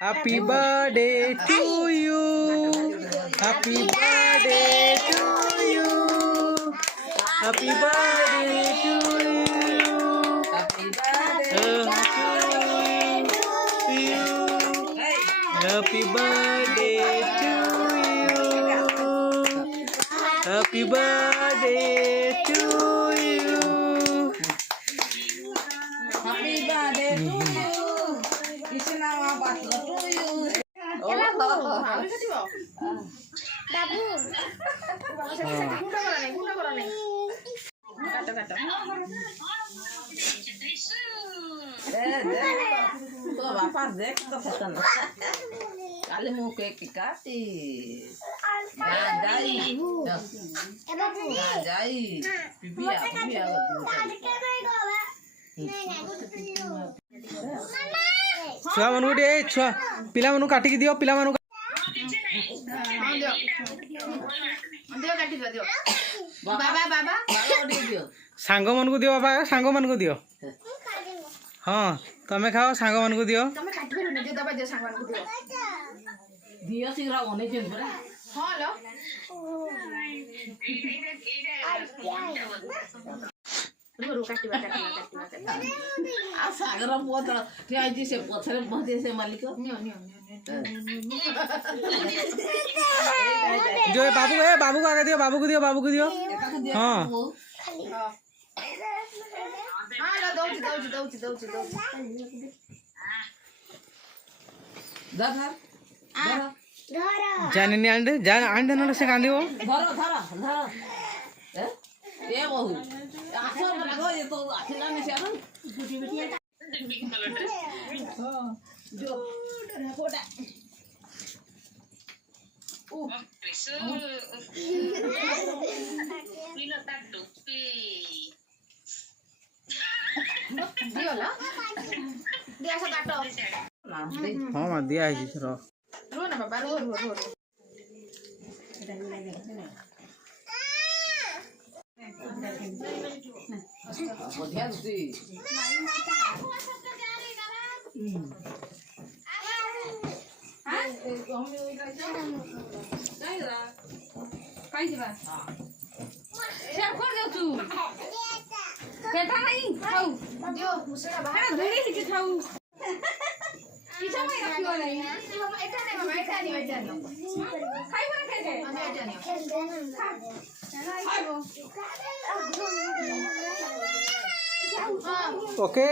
Happy birthday to you. Happy birthday to you. Happy birthday to you. Happy birthday to you. Happy birthday to you. Happy birthday to you. Happy birthday to you. Krishna Bhatla to you. Oh, আমি কাটিব বাবু গুন্ডা করা নেই কাটো কাটো তো বাপা দেখ তো ফেতন কালে মুখে কি কাটি যাই এ বাবু যাই পিপিয়া পিপিয়া छुआ मानू दे छुआ पिला मानू काटी की दियो पिला मानू बाबा बाबा दियो सांग मन को दियो बाबा सांग मन को दियो हाँ तमे खाओ सांग मन को दियो तमे काटी फेर ने दबा दे सांग मन को दियो दियो सिगरा ओने जेन परा हां लो रो काटिबा आ सागर पोत ठियाजी से पछरे बहते से मालिक नियो नियो जो बाबू को आगे दियो बाबू को दियो बाबू को दियो हाँ हां लो दौच धर जाने नहीं आंडे जान आंडे ना से कांदी वो धर ए बहु आछो लगो ये तो आखिना ने से आरो जो फोटा Preso. Pila tatupi. दियो ला दिया से काटो हाँ मां दिया है जी रो रो ना बाबा रो बढ़िया सी काई जेबा शेयर कर दे तू केटा नहीं खाऊ दियो मुसेरा बाहर धुली लिखि खाऊ किछो नहीं रखियो नहीं हम एटा नहीं बाबा एटा नहीं खाइबो ना खाइबे हम एटा नहीं खाइबो ओके